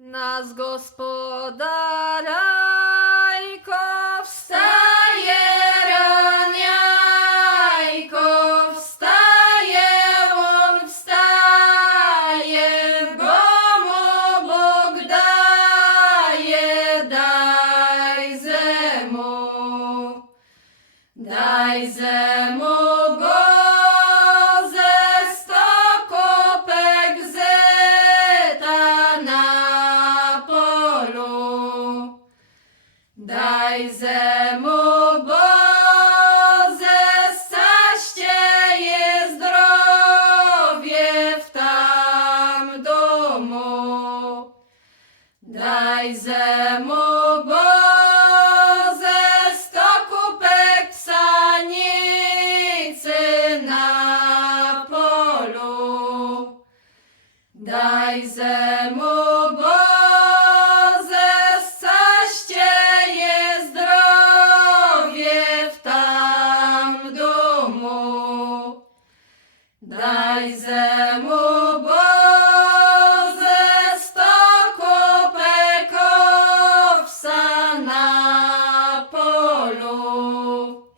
Nas gospodarajko wstaje raniajko, wstaje on wstaje, bo mu Bóg daje, daj zemu. Daj zemu Daj zemu go ze je zdrowie w tam domu. Daj zemu Boze sto kupek psanicy na polu. Daj zemu Daj zemu Boze sto kopek owsa na polu.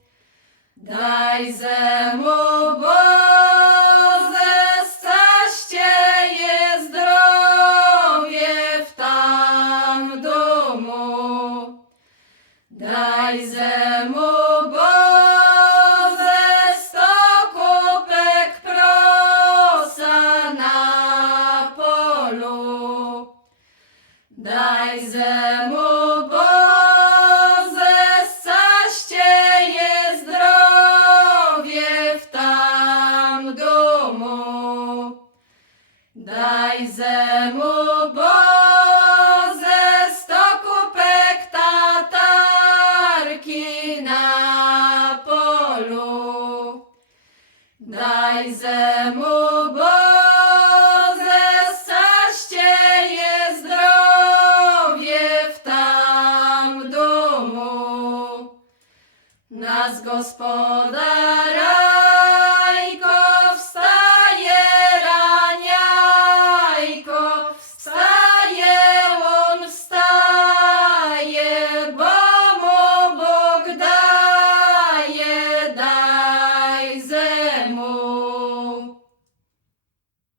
Daj zemu Boze je zdrowie w tam domu. Daj Daj zemu Boze je zdrowie w tam domu. Daj zemu Boze sto kupek tatarki na polu. Daj zemu Nas gospodara